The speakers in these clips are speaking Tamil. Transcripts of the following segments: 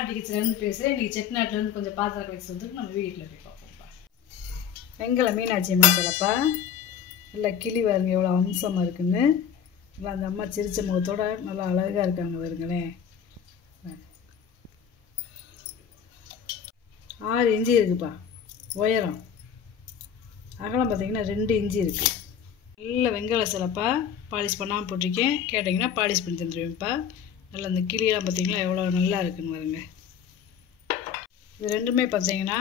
ஆண்டி கிச்சன்லேருந்து பேசுகிறேன். இன்றைக்கி செட்டிநாட்டிலேருந்து கொஞ்சம் பாத்திரம் கலெக்ஷன் வந்துட்டு நம்ம வீட்டில் போய் பார்ப்போம்ப்பா. வெங்கல மீனாட்சி மசாலாப்பா. நல்லா கிளி பாருங்க எவ்வளோ அம்சமாக இருக்குன்னு. நல்லா அந்த அம்மா சிரிச்ச முகத்தோட நல்லா அழகாக இருக்காங்க பாருங்களேன். 6 இன்ச்சு இருக்குப்பா உயரம். அகலம் பார்த்திங்கன்னா 2 இன்ச்சு இருக்குது. நல்ல வெங்காய சிலப்பா பாலிஷ் பண்ணாமல் போட்டிருக்கேன். கேட்டிங்கன்னா பாலிஷ் பண்ணி தந்துடுவேன்ப்பா. நல்லா அந்த கிளியெல்லாம் பார்த்திங்களா எவ்வளோ நல்லா இருக்குன்னு பாருங்க. இது ரெண்டுமே பார்த்திங்கன்னா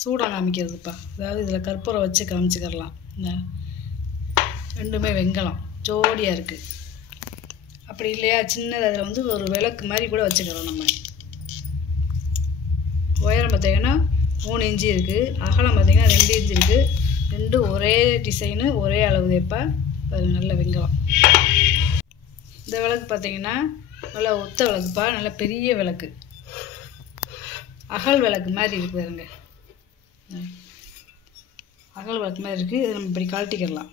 சூடாக காமிக்கிறதுப்பா. அதாவது இதில் கற்பூரம் வச்சு காமிச்சிக்கிறலாம். இந்த ரெண்டுமே வெங்கலம் ஜோடியாக இருக்குது. அப்படி இல்லையா சின்னது அதில் வந்து ஒரு விளக்கு மாதிரி கூட வச்சுக்கலாம் நம்ம. உயரம் பார்த்திங்கன்னா 3 இன்ச்சு இருக்குது. அகலம் பார்த்திங்கன்னா 2 இன்ச்சு இருக்குது. ரெண்டும் ஒரே டிசைனு ஒரே அளவு தேப்பா. பாருங்கள் நல்ல வெங்கலம். இந்த விளக்கு பார்த்திங்கன்னா நல்லா ஒத்த விளக்குப்பா. நல்ல பெரிய விளக்கு, அகல் விளக்கு மாதிரி இருக்குது பாருங்க. அகல் விளக்கு மாதிரி இருக்குது. இதை நம்ம இப்படி கழட்டிக்கிடலாம்.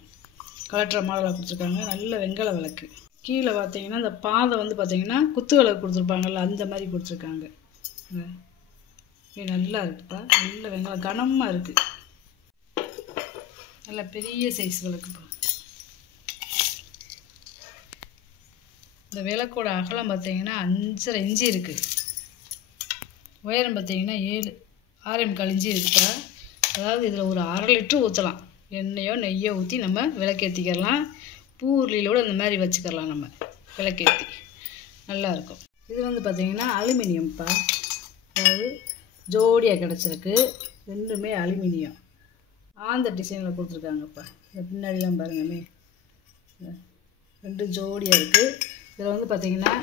கலட்டுற மாடலாக கொடுத்துருக்காங்க. நல்ல வெங்கல விளக்கு. கீழே பார்த்தீங்கன்னா இந்த பாதை வந்து பார்த்திங்கன்னா குத்து விளக்கு கொடுத்துருப்பாங்கல்ல அந்த மாதிரி கொடுத்துருக்காங்க. நல்லா இருக்குப்பா. நல்ல வெங்காயம் கனமாக இருக்குது. நல்ல பெரிய சைஸ் விளக்குப்பா. இந்த விளக்கோட அகலம் பார்த்திங்கன்னா 5.5 இன்ச்சு இருக்குது. உயரம் பார்த்திங்கன்னா 6.25 இன்ச்சு இருக்குப்பா. அதாவது இதில் ஒரு 1/2 லிட்டரு ஊற்றலாம். எண்ணெயோ நெய்யோ ஊற்றி நம்ம விளக்கேற்றிக்கலாம். பூ உருளியிலோடு அந்த மாதிரி வச்சுக்கலாம் நம்ம விளக்கேற்றி. நல்லாயிருக்கும். இது வந்து பார்த்திங்கன்னா அலுமினியம்ப்பா. அதாவது ஜோடியாக கிடச்சிருக்கு. ரெண்டுமே அலுமினியம். ஆந்த டிசைனில் கொடுத்துருக்காங்கப்பா. இந்த பின்னாடிலாம் பாருங்கமே 2 ஜோடியாக இருக்குது. இதில் வந்து பார்த்திங்கன்னா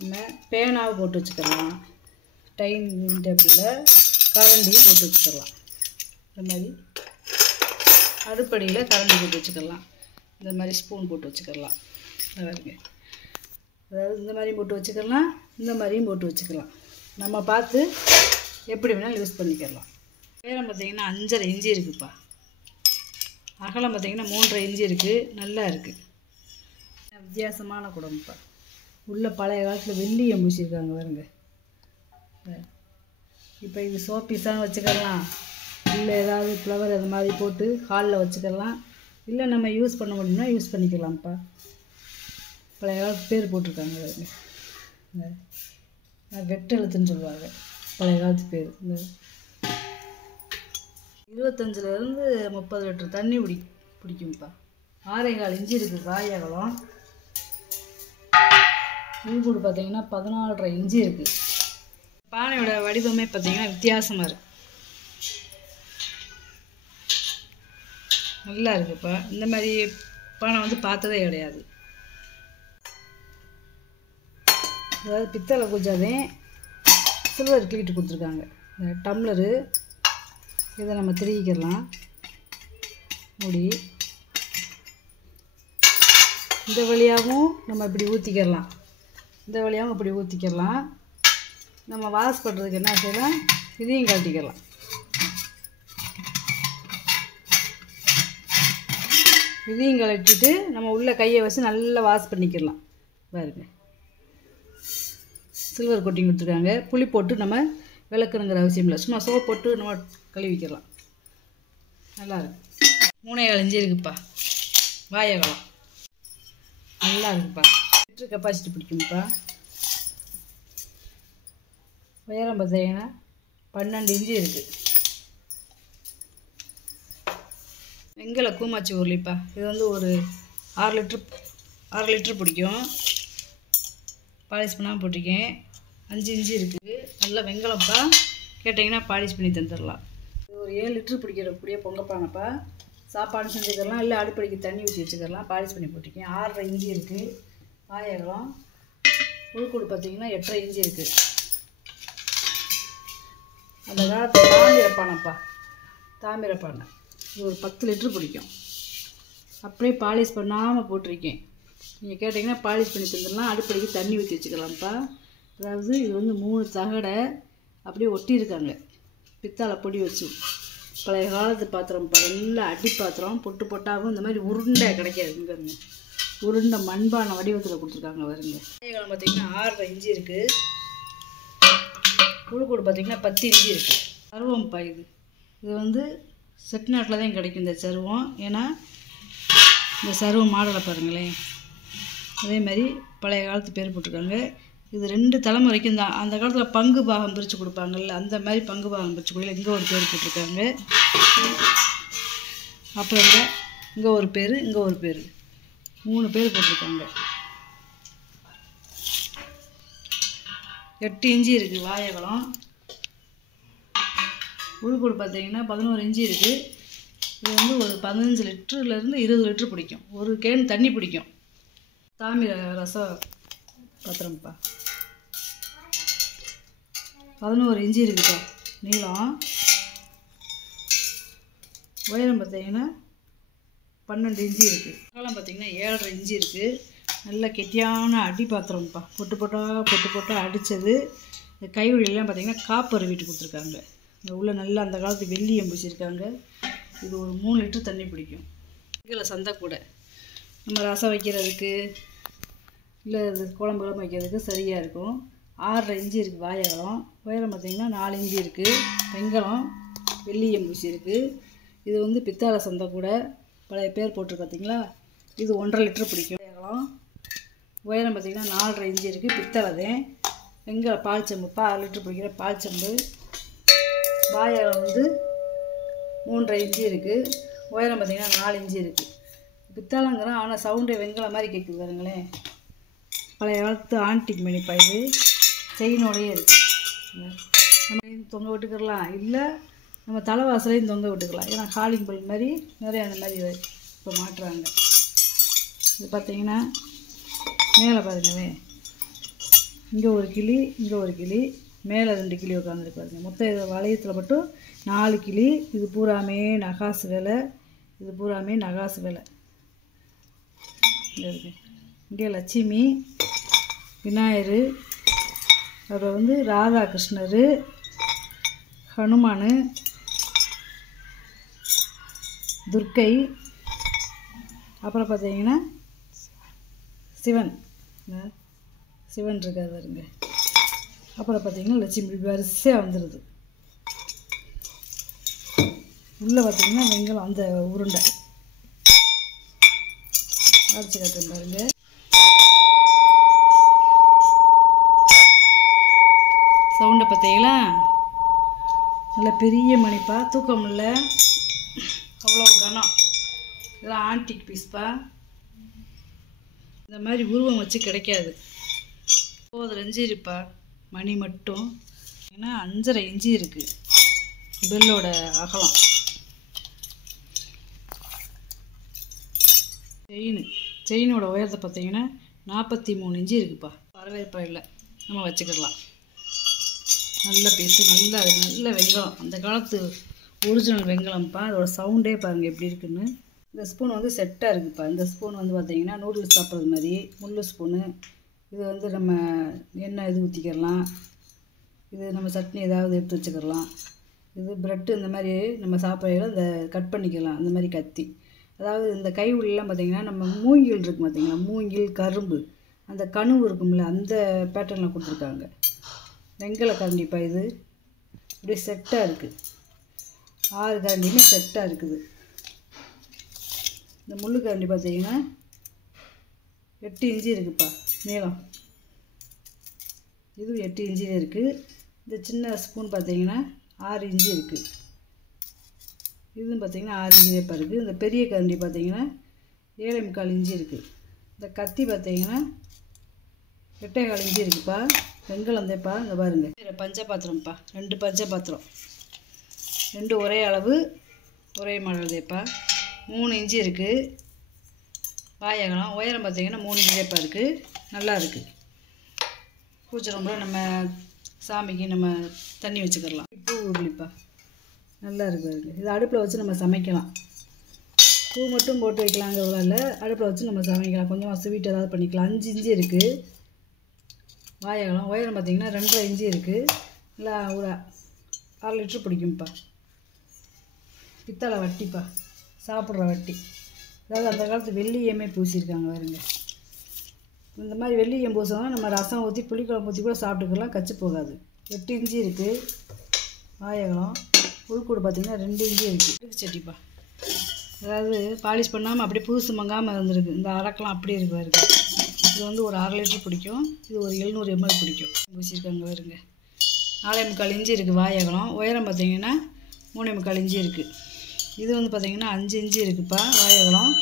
நம்ம பேனாவை போட்டு வச்சுக்கலாம். டைனிங் டேபிளில் கரண்டியும் போட்டு வச்சுக்கலாம். இந்த மாதிரி அடுப்படியில் கரண்டி போட்டு வச்சுக்கலாம். இந்த மாதிரி ஸ்பூன் போட்டு வச்சுக்கலாம். பாருங்க. அதாவது இந்த மாதிரியும் போட்டு வச்சுக்கலாம், இந்த மாதிரியும் போட்டு வச்சுக்கலாம். நம்ம பார்த்து எப்படி வேணாலும் யூஸ் பண்ணிக்கலாம். உயரம் பார்த்திங்கன்னா 5.5 இன்ச்சு இருக்குதுப்பா. அகலம் பார்த்திங்கன்னா 3.5 இன்ச்சு இருக்குது. நல்லா இருக்குது. வித்தியாசமான குடம்புப்பா. உள்ள பழைய காலத்தில் வெள்ளியை பூசியிருக்காங்க பாருங்க. இப்போ இது சோப்பீஸாக வச்சுக்கலாம். இல்லை ஏதாவது ஃப்ளவர் அது மாதிரி போட்டு ஹாலில் வச்சுக்கலாம். இல்லை நம்ம யூஸ் பண்ண முடியும்னா யூஸ் பண்ணிக்கலாம்ப்பா. பழைய காலத்து பேர் போட்டிருக்காங்க பாருங்க. வெட்டெழுத்துன்னு சொல்லுவாங்க பழைய காலத்து பேர். இந்த 25லேருந்து 30 லிட்டர் தண்ணி பிடிக்கும்ப்பா. 6.25 இன்ச்சு இருக்குது காய் அகலம். உள்கூடு பார்த்திங்கன்னா 14.5 இன்ச்சு இருக்குது. பானையோட வடிவமே பார்த்திங்கன்னா வித்தியாசமாக இருக்குது. நல்லா இருக்குப்பா. இந்த மாதிரி பானை வந்து பார்த்ததே கிடையாது. அதாவது பித்தளை பூஜாதே சில்வர் கிளீட்டு கொடுத்துருக்காங்க. டம்ளரு இதை நம்ம திருவிக்கலாம். மூடி இந்த வழியாகவும் நம்ம இப்படி ஊற்றிக்கலாம். இந்த வழியாகவும் இப்படி ஊற்றிக்கலாம். நம்ம வாஷ் பண்ணுறதுக்கு என்ன செய்யலாம், இதையும் கழட்டிக்கலாம். இதையும் கழட்டிட்டு நம்ம உள்ளே கையை வச்சு நல்லா வாஷ் பண்ணிக்கலாம். பாருங்க சில்வர் கோட்டிங் கொடுத்துருக்காங்க. புளி போட்டு நம்ம விளக்கணுங்கிற அவசியம் இல்லை. சும்மா சோப் போட்டு நம்ம கழுவிக்கலாம். நல்லா இருக்கு. 3.25 இன்ச்சு இருக்குப்பா. வாயகலம் நல்லா இருக்குப்பா. லிட்டர் கெப்பாசிட்டி பிடிக்கும்ப்பா. உயரம் பார்த்தீங்கன்னா 12 இன்ச்சு இருக்குது. வெங்கல கூமாச்சி உருளிப்பா. இது வந்து ஒரு 6 லிட்டரு பிடிக்கும். பாலிஷ் பண்ணாமல் போட்டிருக்கேன். 5 இன்ச்சு இருக்குது. நல்லா வெங்கலம்ப்பா. கேட்டிங்கன்னா பாலிஷ் பண்ணி தந்துடலாம். இது ஒரு 7 லிட்டரு பிடிக்கக்கூடிய பொங்கப்பானப்பா. சாப்பாடு செஞ்சுக்கலாம். இல்லை அடுப்படிக்கு தண்ணி ஊற்றி வச்சுக்கலாம். பாலிஷ் பண்ணி போட்டிருக்கேன். 6.5 இன்ச்சு இருக்குது. வாயகலம். உள்கூடு பார்த்திங்கன்னா 8.5 இன்ச்சு இருக்குது. அந்த காலத்து தாமிரப்பானப்பா. தாமிரப்பானை இது ஒரு 10 லிட்டரு பிடிக்கும். அப்படியே பாலிஷ் பண்ணாமல் போட்டிருக்கேன். நீங்கள் கேட்டிங்கன்னா பாலிஷ் பண்ணி தந்துடலாம். அடுப்படிக்கு தண்ணி ஊற்றி வச்சுக்கலாம்ப்பா. அதாவது இது வந்து 3 தகடை அப்படியே ஒட்டியிருக்காங்க பித்தளை பொடி வச்சு. பழைய காலத்து பாத்திரம்ப்பா. நல்லா அடி பாத்திரம். பொட்டு பொட்டாகவும் இந்த மாதிரி உருண்டை கிடைக்காது. பாருங்க உருண்டை மண்பானை வடிவத்தில் கொடுத்துருக்காங்க பாருங்க. காலம் பார்த்திங்கன்னா 6.5 இன்ச்சு இருக்குது. உளுக்கூடு பார்த்திங்கன்னா 10 இஞ்சி இருக்குது. சருவம்ப்பா இது வந்து செட்டிநாட்டில் தான் கிடைக்கும் இந்த சருவம். ஏன்னா இந்த சருவம் மாடலை பாருங்களேன், அதே மாதிரி பழைய காலத்து பேர் போட்டிருக்காங்க. இது 2 தலைமுறைக்கும் தான். அந்த காலத்தில் பங்கு பாகம் பிரித்து கொடுப்பாங்கல்ல, அந்த மாதிரி பங்கு பாகம் பிரித்து கொடுக்கல. இங்கே ஒரு பேர் போட்டிருக்காங்க, அப்புறம் இங்கே ஒரு பேர், இங்கே ஒரு பேர், 3 பேர் போட்டிருக்காங்க. 8 இஞ்சி இருக்குது வாயகலம். உளுக்கூடு பார்த்திங்கன்னா 11 இஞ்சி இருக்குது. இது வந்து ஒரு 15 லிட்டருலேருந்து 20 லிட்டரு பிடிக்கும். ஒரு கேன் தண்ணி பிடிக்கும். தாமிர ரசம் பாத்திரம்ப்பா. 11 இஞ்சி இருக்குப்பா நீளம். உயரம் பார்த்திங்கன்னா 12 இஞ்சி இருக்குது. அகலம் பார்த்திங்கன்னா 7.5 இஞ்சி இருக்குது. நல்ல கெட்டியான அடி பாத்திரம்ப்பா. பொட்டு போட்டால் அடித்தது. இந்த கைவழியெல்லாம் பார்த்திங்கன்னா காப்பர் வீட்டு கொடுத்துருக்காங்க. இந்த உள்ள நல்லா அந்த காலத்து வெள்ளியம் பூசியிருக்காங்க. இது ஒரு 3 லிட்டர் தண்ணி பிடிக்கும். இதில் சந்தை கூட நம்ம ரசம் வைக்கிறதுக்கு இல்லை இது குழம்பு வைக்கிறதுக்கு சரியாக இருக்கும். 6.5 இஞ்சி இருக்குது வாயகம். உயரம் பார்த்திங்கன்னா 4 இஞ்சி இருக்குது. வெங்கலம் வெள்ளியம் பூசி இருக்குது. இது வந்து பித்தாளை சந்தை கூட பழைய பேர் போட்டு பார்த்திங்களா. இது 1.5 லிட்டர் பிடிக்கும். வாயகம் உயரம் பார்த்திங்கன்னா 4.5 இஞ்சி இருக்குது. பித்தளை தான். வெங்கலம் பால் செம்பு 6 லிட்டர் பிடிக்கிற பால் செம்பு. வாயகம் வந்து 3.5 இஞ்சி இருக்குது. உயரம் பார்த்திங்கன்னா 4 இஞ்சி இருக்குது. பித்தாளங்கிறோம், ஆனால் சவுண்டே வெங்கலம் மாதிரி கேட்குது பாருங்களேன். பழைய காலத்து ஆன்டிக் மணிப்பா. இது செயினோடையே இருக்குது. நம்ம தொங்க விட்டுக்கலாம், இல்லை நம்ம தலைவாசலையும் தொங்க விட்டுக்கலாம். ஏன்னா ஹாலிங் பல் மாதிரி நிறைய அந்த மாதிரி இப்போ மாட்டுறாங்க. இது பார்த்திங்கன்னா மேலே பாருங்களேன், இங்கே ஒரு கிளி, இங்கே ஒரு கிளி, மேலே 2 கிளி உட்காந்துருக்கு பாருங்க. மொத்தம் இது வளையத்தில் மட்டும் 4 கிளி. இது பூராமே நகாசு வேலை. இது பூராமே நகாசு வேலை. இங்கே இருக்கு. இங்கே லட்சுமி, விநாயகர், அப்புறம் வந்து ராதா கிருஷ்ணர், ஹனுமான், துர்க்கை, அப்புறம் பார்த்தீங்கன்னா சிவன் இருக்கார் வருங்க. அப்புறம் பார்த்தீங்கன்னா லட்சுமி வரிசையாக வந்துடுது. உள்ளே பார்த்தீங்கன்னா வெங்கலம் அந்த உருண்டை அரைச்சி காட்டுறேன் பாருங்க. சவுண்டை பார்த்தீங்களா, நல்ல பெரிய மணிப்பா. தூக்கம் இல்லை, அவ்வளோ கனம். இதெல்லாம் ஆன்டிக் பீஸ்ப்பா. இந்த மாதிரி உருவம் வச்சு கிடைக்காது. 9 இஞ்சி இருப்பா மணி மட்டும். ஏன்னா 5.5 இஞ்சி இருக்குது பெல்லோட அகலம். செயினோட உயரத்தை பார்த்தீங்கன்னா 43 இஞ்சி இருக்குப்பா. வரவேற்பா இல்லை, நம்ம வச்சுக்கிடலாம். நல்ல பீஸு, நல்ல வெங்கலம். அந்த காலத்து ஒரிஜினல் வெங்கலம்ப்பா. அதோட சவுண்டே பாருங்கள் எப்படி இருக்குன்னு. இந்த ஸ்பூன் வந்து செட்டாக இருக்குதுப்பா. இந்த ஸ்பூன் வந்து பார்த்திங்கன்னா நூடுல்ஸ் சாப்பிட்றது மாதிரி முள்ளு ஸ்பூனு. இது வந்து நம்ம எண்ணெய் இது ஊற்றிக்கிடலாம். இது நம்ம சட்னி ஏதாவது எடுத்து வச்சுக்கிடலாம். இது ப்ரெட்டு இந்த மாதிரி நம்ம சாப்பிட்றதுல இந்த கட் பண்ணிக்கலாம். அந்த மாதிரி கத்தி. அதாவது இந்த கை உள்ளெலாம் பார்த்திங்கன்னா நம்ம மூங்கில் இருக்குது பார்த்திங்களா, மூங்கில் கரும்பு அந்த கணுவு இருக்கும்ல, அந்த பேட்டர்னில் கொடுத்துருக்காங்க. வெங்கல கரண்டிப்பா. இது இப்படியே செட்டாக இருக்குது. 6 கரண்டியுமே செட்டாக இருக்குது. இந்த முள்ளு கரண்டி பார்த்தீங்கன்னா 8 இஞ்சி இருக்குதுப்பா நீளம். இதுவும் 8 இஞ்சிலே இருக்குது. இந்த சின்ன ஸ்பூன் பார்த்தீங்கன்னா 6 இஞ்சி இருக்குது. இதுவும் பார்த்தீங்கன்னா 6 இஞ்சி தான் இருக்குது. இந்த பெரிய கரண்டி பார்த்தீங்கன்னா 7.25 இஞ்சி இருக்குது. இந்த கத்தி பார்த்தீங்கன்னா 8.25 இஞ்சி இருக்குதுப்பா. வெங்கலம் தேப்பா. இங்கே பாருங்கள், பஞ்ச பாத்திரம்ப்பா. 2 பஞ்ச பாத்திரம், 2 ஒரே அளவு ஒரே மாடல் தேப்பா. 3 இஞ்சி இருக்குது வாயகலம். உயரம் பார்த்தீங்கன்னா 3 இஞ்சி தேப்பா இருக்குது. நல்லா இருக்குது. பூஜை ரொம்ப நம்ம சாமிக்கு நம்ம தண்ணி வச்சுக்கிடலாம். பூ உருளிப்பா நல்லா இருக்குது. இது அடுப்பில் வச்சு நம்ம சமைக்கலாம். பூ மட்டும் போட்டு வைக்கலாங்கிறதுல இல்லை, அடுப்பில் வச்சு நம்ம சமைக்கலாம். கொஞ்சம் ஸ்வீட் ஏதாவது பண்ணிக்கலாம். 5 இஞ்சி இருக்குது வாயகலம். உயரம் பார்த்திங்கன்னா 2.5 இஞ்சி இருக்குது. நல்லா ஒரு 6 லிட்டரு பிடிக்கும்ப்பா. பித்தளை வட்டிப்பா, சாப்பிட்ற வட்டி. அதாவது அந்த காலத்து வெள்ளியமே பூசியிருக்காங்க பாருங்க. இந்த மாதிரி வெள்ளியம் பூசினா நம்ம ரசம் ஊற்றி புளிக்குழம்பு ஊற்றி கூட சாப்பிட்டுக்கலாம், கச்சி போகாது. 8 இன்ச்சு இருக்குது. வாயகலம் உள்கூடு பார்த்திங்கன்னா 2 இன்ச்சு இருக்குது. இருக்கு சட்டிப்பா, அதாவது பாலிஷ் பண்ணாமல் அப்படியே புதுசு மங்காமல் இருந்திருக்கு. இந்த அரக்கெலாம் அப்படியே இருக்கு பாருங்க. இது வந்து ஒரு 1/2 லிட்டர் பிடிக்கும். இது ஒரு 700 ml பிடிக்கும். பூசியிருக்காங்க பாருங்க. 4.25 இன்ச்சு இருக்குது வாயகலம். உயரம் பார்த்திங்கன்னா 3.25 இன்ச்சு இருக்குது. இது வந்து பார்த்திங்கன்னா 5 இன்ச்சு இருக்குதுப்பா வாயகலம்.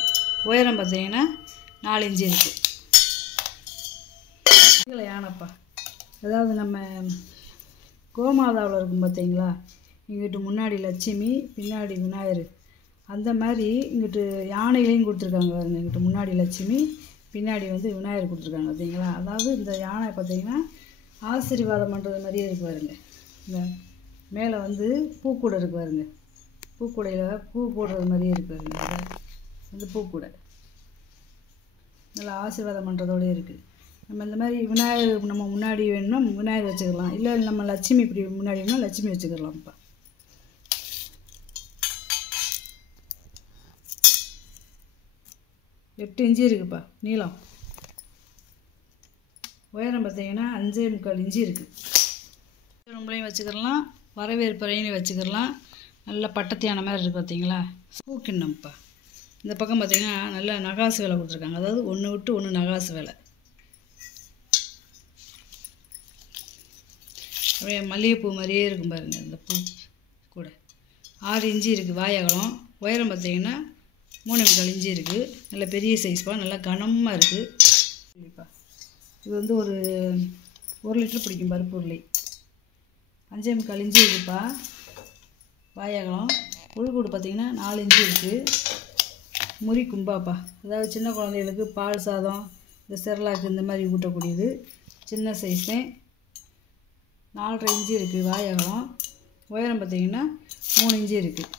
உயரம் பார்த்திங்கன்னா 4 இன்ச்சு இருக்குது. கீழே யானைப்பா, அதாவது நம்ம கோமாதாவில் இருக்கும் பார்த்தீங்களா, இங்கிட்டு முன்னாடி லட்சுமி பின்னாடி விநாயகர், அந்த மாதிரி இங்கிட்டு யானைகளையும் கொடுத்துருக்காங்க பாருங்க. இங்கிட்டு முன்னாடி லட்சுமி பின்னாடி வந்து விநாயகர் கொடுத்துருக்காங்க பார்த்தீங்களா. அதாவது இந்த யானை பார்த்தீங்கன்னா ஆசீர்வாதம் பண்ணுறது மாதிரியே இருக்கு பாருங்க. இந்த மேலே வந்து பூக்கூடை இருக்கு பாருங்க. பூக்கூடையில் பூ போடுறது மாதிரியே இருக்கு பாருங்க. இந்த பூக்கூடை நல்லா ஆசீர்வாதம் பண்ணுறதோடய இருக்குது. நம்ம இந்த மாதிரி விநாயகர் நம்ம முன்னாடி வேணும்னா விநாயகர் வச்சுக்கலாம், இல்லை நம்ம லட்சுமி இப்படி முன்னாடி வேணும்னா லட்சுமி வச்சுக்கலாம்ப்பா. எட்டு இன்ச்சு இருக்குப்பா நீளம். உயரம் பார்த்தீங்கன்னா 5.25 இன்ச்சு இருக்குது. ரூம்லையும் வச்சுக்கலாம், வரவேற்பறையிலையும் வச்சுக்கலாம். நல்லா பட்டத்தியான மாதிரி இருக்குது பார்த்தீங்களா. பூக்கிண்ணம்ப்பா. இந்த பக்கம் பார்த்தீங்கன்னா நல்லா நகாசு வேலை கொடுத்துருக்காங்க. அதாவது ஒன்று விட்டு ஒன்று நகாசு வேலை. அப்படியே மல்லிகைப்பூ மாதிரியே இருக்கும் பாருங்கள். இந்த பூ கூட 6 இன்ச்சு இருக்குது வாயகலம். உயரம் பார்த்தீங்கன்னா 3.25 இன்ச்சு இருக்குது. நல்ல பெரிய சைஸ்ப்பா, நல்லா கனமாக இருக்குது. கண்டிப்பா இது வந்து ஒரு 1 லிட்டர் பிடிக்கும் பருப்பு உருளை. 5.25 இன்ச்சு இருக்குதுப்பா வாயகலம். உள்கூடு பார்த்திங்கன்னா 4 இன்ச்சு இருக்குது. முறி கும்பாப்பா, அதாவது சின்ன குழந்தைகளுக்கு பால் சாதம், இந்த செர்லாக்கு இந்த மாதிரி ஊட்டக்கூடியது. சின்ன சைஸே 4.5 இன்ச்சு இருக்குது வாயகலம். உயரம் பார்த்திங்கன்னா 3 இன்ச்சு இருக்குது.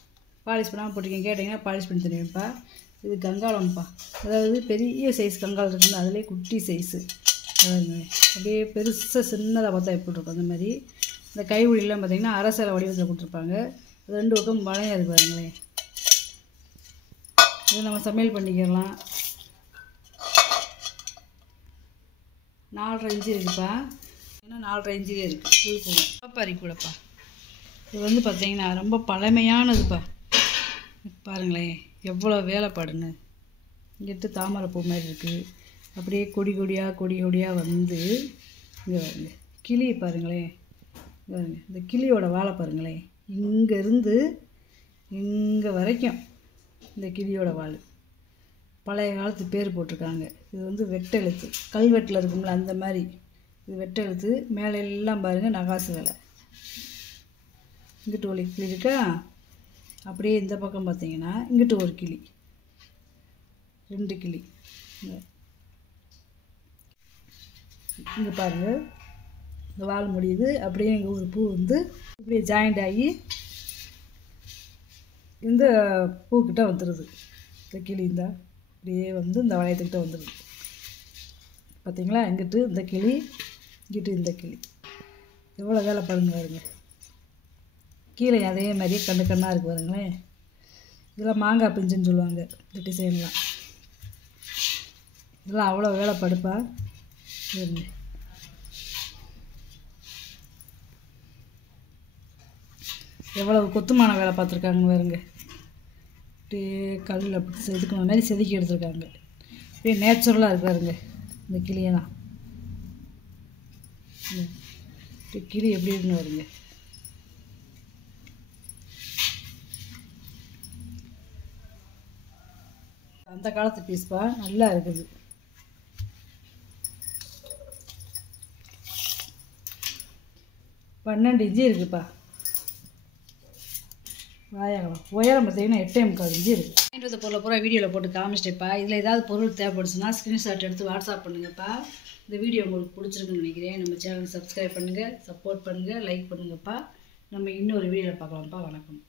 பாலிஷ் பண்ணாமல் போட்டிருக்கேன், கேட்டிங்கன்னா பாலிஷ் பண்ணி தருவேன்ப்பா. இது கங்காளம்ப்பா, அதாவது பெரிய சைஸ் கங்காளம் இருக்குன்னு அதிலே குட்டி சைஸு. அதாவது அப்படியே பெருசாக சின்னதாக பார்த்தா எப்படி இருக்கும் அந்த மாதிரி. இந்த கைவிடிலாம் பார்த்திங்கன்னா அரசரை வடிவத்தில் கொடுத்துருப்பாங்க. அது 2 பக்கம் வளையம் இருக்குது பாருங்களேன். இது நம்ம சமையல் பண்ணிக்கலாம். 4.5 இன்ச்சு இருக்குதுப்பா, ஏன்னா 4.5 இன்ச்சிலே இருக்குது. உள்கூட பாப்பாரி கூடப்பா. இது வந்து பார்த்திங்கன்னா ரொம்ப பழமையானதுப்பா. பாருங்களேன் எவ்வளோ வேலைப்பாடுன்னு. இங்கிட்டு தாமரைப்பூ மாதிரி இருக்குது. அப்படியே கொடி கொடியாக வந்து இங்கே பாருங்க கிளி பாருங்களேன். பாருங்க இந்த கிளியோட வாழை பாருங்களேன். இங்கேருந்து இங்கே வரைக்கும் இந்த கிளியோட வாள். பழைய காலத்து பேர் போட்டிருக்காங்க. இது வந்து வெட்டெழுத்து, கல்வெட்டில் இருக்கும்ல அந்த மாதிரி. இது வெட்டெழுத்து. மேலே எல்லாம் பாருங்கள் நகாசு வேலை. இங்கிட்டு ஒரு கிளி இருக்கா. அப்படியே இந்த பக்கம் பார்த்தீங்கன்னா இங்கிட்டு ஒரு கிளி, 2 கிளி. இங்கே பாருங்கள் இந்த வால் முடியுது. அப்படியே இங்கே ஒரு பூ வந்து இப்படியே ஜாயிண்ட் ஆகி இந்த பூக்கிட்ட வந்துடுது. இந்த கிளி இந்த அப்படியே வந்து இந்த வளையத்துக்கிட்ட வந்துடுது பார்த்தீங்களா. இங்கிட்டு இந்த கிளி, இங்கிட்டு இந்த கிளி. எவ்வளோ வேலை பாருங்க. கீழே அதே மாதிரியே கண்ணாக இருக்குது பாருங்களேன். இதெல்லாம் மாங்காய் பிஞ்சுன்னு சொல்லுவாங்க இந்த டிசைன்லாம். இதெல்லாம் அவ்வளோ வேலை படுப்பா. சரிங்க, எவ்வளவு கொத்துமான வேலை பார்த்துருக்காங்க பாருங்க. அப்படியே கல்லில் அப்படி செதுக்கின மாதிரி செதுக்கி எடுத்துருக்காங்க. அப்படியே நேச்சுரலாக இருக்கு பாருங்க இந்த கிளியெல்லாம். கிளி எப்படி இருக்குன்னு வருங்க. அந்த காலத்து பீஸ்ப்பா, நல்லா இருக்குது. பன்னெண்டு இன்ச்சு இருக்குப்பா வாயகலம். உயரம் பார்த்தீங்கன்னா 8.25 இன்ச்சு இருக்குது. வாங்கிட்டு பொருளை பூரா வீடியோவில் போட்டு காமிச்சிட்டேப்பா. இதில் ஏதாவது பொருள் தேவைப்படுச்சுன்னா ஸ்க்ரீன்ஷாட் எடுத்து வாட்ஸ்அப் பண்ணுங்கப்பா. இந்த வீடியோ உங்களுக்கு பிடிச்சிருக்குன்னு நினைக்கிறேன். நம்ம சேனல் சப்ஸ்கிரைப் பண்ணுங்கள், சப்போர்ட் பண்ணுங்கள், லைக் பண்ணுங்கப்பா. நம்ம இன்னொரு வீடியோவில் பார்க்கலாம்ப்பா. வணக்கம்.